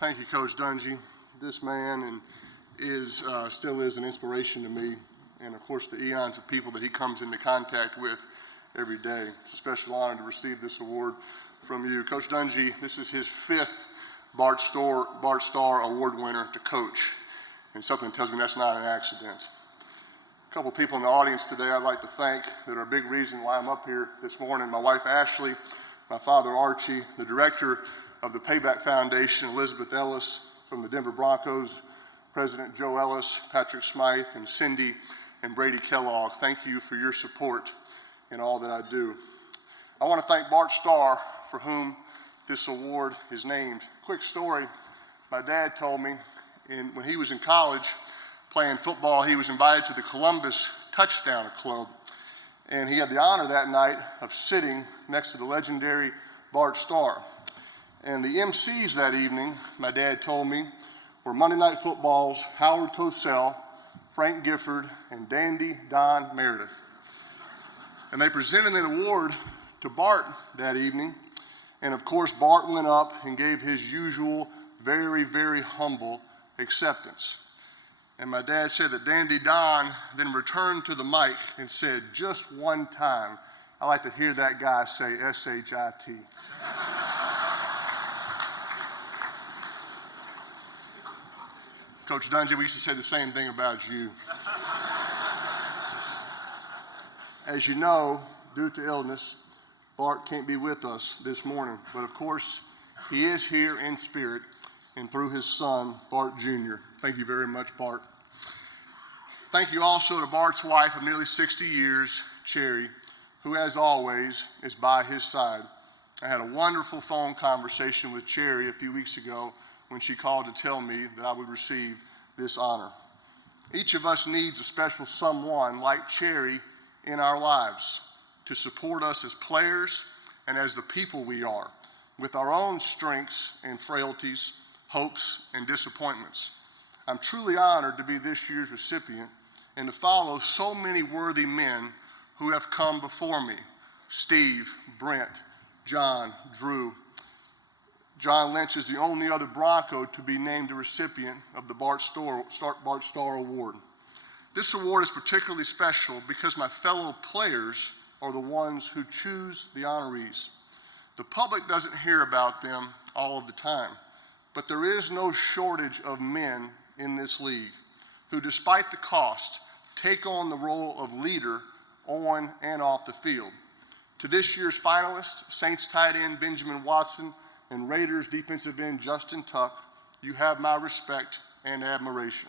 Thank you, Coach Dungy. This man still is an inspiration to me, and of course the eons of people that he comes into contact with every day. It's a special honor to receive this award from you. Coach Dungy, this is his 5th Bart Starr Award winner to coach, and something tells me that's not an accident. A couple people in the audience today I'd like to thank that are a big reason why I'm up here this morning. My wife Ashley, my father Archie, the director of the Payback Foundation, Elizabeth Ellis, from the Denver Broncos, President Joe Ellis, Patrick Smythe, and Cindy and Brady Kellogg. Thank you for your support in all that I do. I want to thank Bart Starr, for whom this award is named. Quick story, my dad told me when he was in college playing football, he was invited to the Columbus Touchdown Club, and he had the honor that night of sitting next to the legendary Bart Starr. And the MCs that evening, my dad told me, were Monday Night Football's Howard Cosell, Frank Gifford, and Dandy Don Meredith. And they presented an award to Bart that evening. And of course, Bart went up and gave his usual very, very humble acceptance. And my dad said that Dandy Don then returned to the mic and said, "Just one time, I like to hear that guy say S-H-I-T. Coach Dungy, we used to say the same thing about you. As you know, due to illness, Bart can't be with us this morning, but of course, he is here in spirit and through his son, Bart Jr. Thank you very much, Bart. Thank you also to Bart's wife of nearly 60 years, Cherry, who, as always, is by his side. I had a wonderful phone conversation with Cherry a few weeks ago when she called to tell me that I would receive this honor. Each of us needs a special someone like Cherry in our lives to support us as players and as the people we are, with our own strengths and frailties, hopes and disappointments. I'm truly honored to be this year's recipient and to follow so many worthy men who have come before me: Steve, Brent, John, Drew. John Lynch is the only other Bronco to be named a recipient of the Bart Starr Award. This award is particularly special because my fellow players are the ones who choose the honorees. The public doesn't hear about them all of the time, but there is no shortage of men in this league who, despite the cost, take on the role of leader on and off the field. To this year's finalists, Saints tight end Benjamin Watson and Raiders defensive end Justin Tuck, you have my respect and admiration.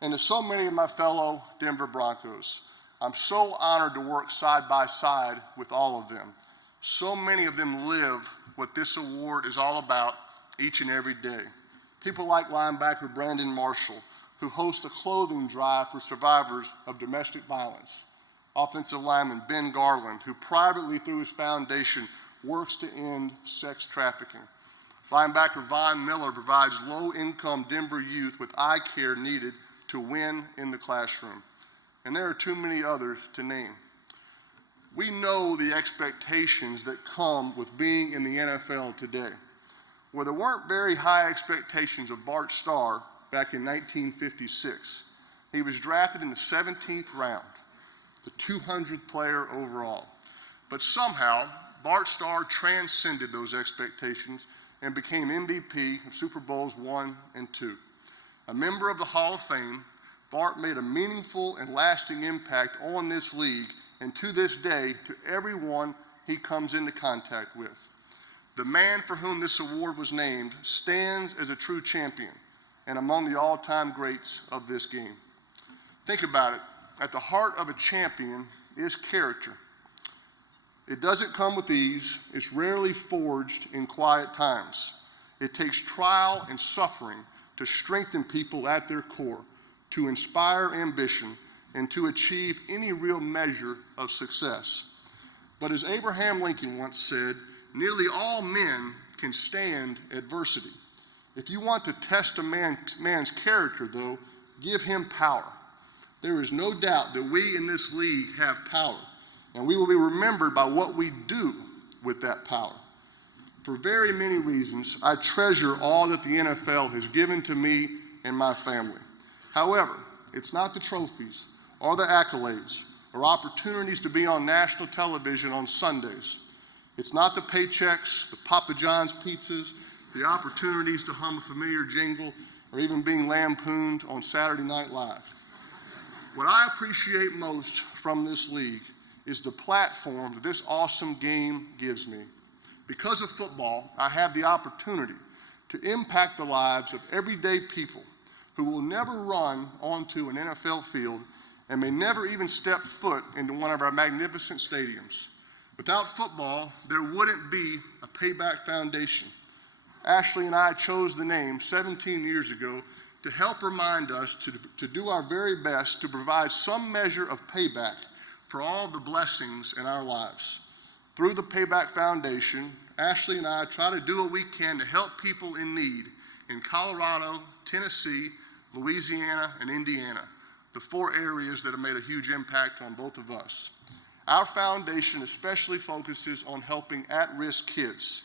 And to so many of my fellow Denver Broncos, I'm so honored to work side by side with all of them. So many of them live what this award is all about each and every day. People like linebacker Brandon Marshall, who hosts a clothing drive for survivors of domestic violence. Offensive lineman Ben Garland, who privately through his foundation works to end sex trafficking. Linebacker Von Miller provides low-income Denver youth with eye care needed to win in the classroom. And there are too many others to name. We know the expectations that come with being in the NFL today. Where there weren't very high expectations of Bart Starr back in 1956, he was drafted in the 17th round, the 200th player overall. But somehow, Bart Starr transcended those expectations and became MVP of Super Bowls I and II. A member of the Hall of Fame, Bart made a meaningful and lasting impact on this league and to this day to everyone he comes into contact with. The man for whom this award was named stands as a true champion and among the all-time greats of this game. Think about it. At the heart of a champion is character. It doesn't come with ease. It's rarely forged in quiet times. It takes trial and suffering to strengthen people at their core, to inspire ambition, and to achieve any real measure of success. But as Abraham Lincoln once said, nearly all men can stand adversity. If you want to test a man's character, though, give him power. There is no doubt that we in this league have power, and we will be remembered by what we do with that power. For very many reasons, I treasure all that the NFL has given to me and my family. However, it's not the trophies or the accolades or opportunities to be on national television on Sundays. It's not the paychecks, the Papa John's pizzas, the opportunities to hum a familiar jingle, or even being lampooned on Saturday Night Live. What I appreciate most from this league is the platform that this awesome game gives me. Because of football, I have the opportunity to impact the lives of everyday people who will never run onto an NFL field and may never even step foot into one of our magnificent stadiums. Without football, there wouldn't be a Payback Foundation. Ashley and I chose the name 17 years ago to help remind us to do our very best to provide some measure of payback for all the blessings in our lives. Through the Payback Foundation, Ashley and I try to do what we can to help people in need in Colorado, Tennessee, Louisiana, and Indiana, the 4 areas that have made a huge impact on both of us. Our foundation especially focuses on helping at-risk kids.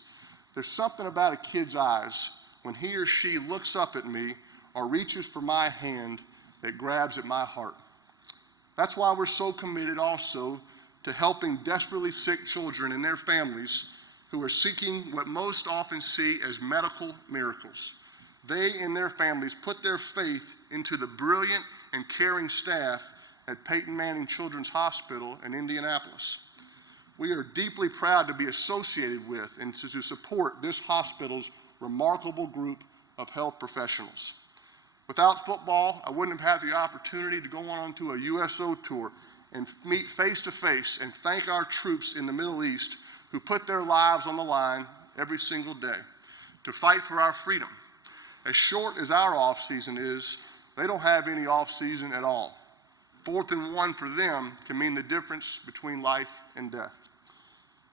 There's something about a kid's eyes when he or she looks up at me or reaches for my hand that grabs at my heart. That's why we're so committed also to helping desperately sick children and their families who are seeking what most often see as medical miracles. They and their families put their faith into the brilliant and caring staff at Payton Manning Children's Hospital in Indianapolis. We are deeply proud to be associated with and to support this hospital's remarkable group of health professionals. Without football, I wouldn't have had the opportunity to go on to a USO tour and meet face to face and thank our troops in the Middle East who put their lives on the line every single day to fight for our freedom. As short as our off season is, they don't have any off season at all. 4th and 1 for them can mean the difference between life and death.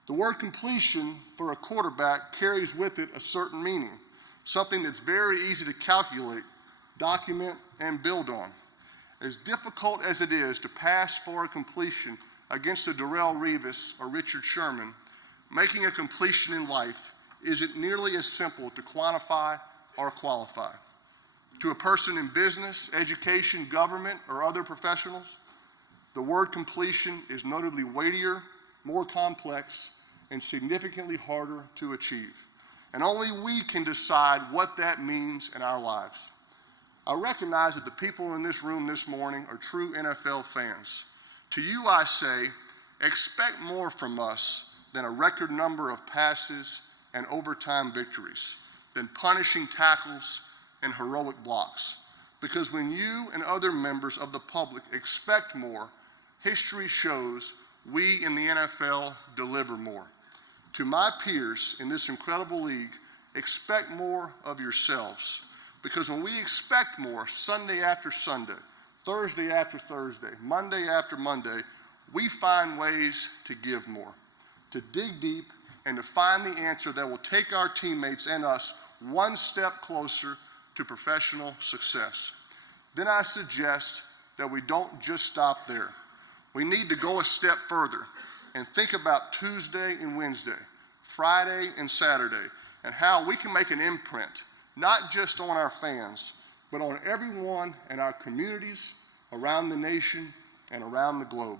The word completion for a quarterback carries with it a certain meaning, something that's very easy to calculate, document, and build on. As difficult as it is to pass for a completion against a Darrelle Revis or Richard Sherman, making a completion in life isn't nearly as simple to quantify or qualify. To a person in business, education, government, or other professionals, the word completion is notably weightier, more complex, and significantly harder to achieve. And only we can decide what that means in our lives. I recognize that the people in this room this morning are true NFL fans. To you I say, expect more from us than a record number of passes and overtime victories, than punishing tackles and heroic blocks. Because when you and other members of the public expect more, history shows we in the NFL deliver more. To my peers in this incredible league, expect more of yourselves. Because when we expect more Sunday after Sunday, Thursday after Thursday, Monday after Monday, we find ways to give more, to dig deep, and to find the answer that will take our teammates and us one step closer to professional success. Then I suggest that we don't just stop there. We need to go a step further and think about Tuesday and Wednesday, Friday and Saturday, and how we can make an imprint, not just on our fans, but on everyone in our communities, around the nation, and around the globe.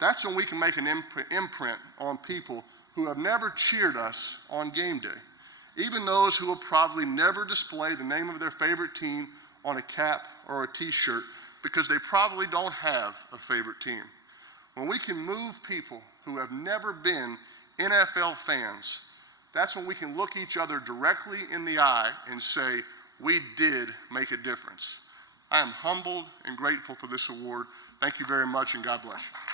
That's when we can make an imprint on people who have never cheered us on game day, even those who will probably never display the name of their favorite team on a cap or a t-shirt because they probably don't have a favorite team. When we can move people who have never been NFL fans, that's when we can look each other directly in the eye and say, we did make a difference. I am humbled and grateful for this award. Thank you very much, and God bless you.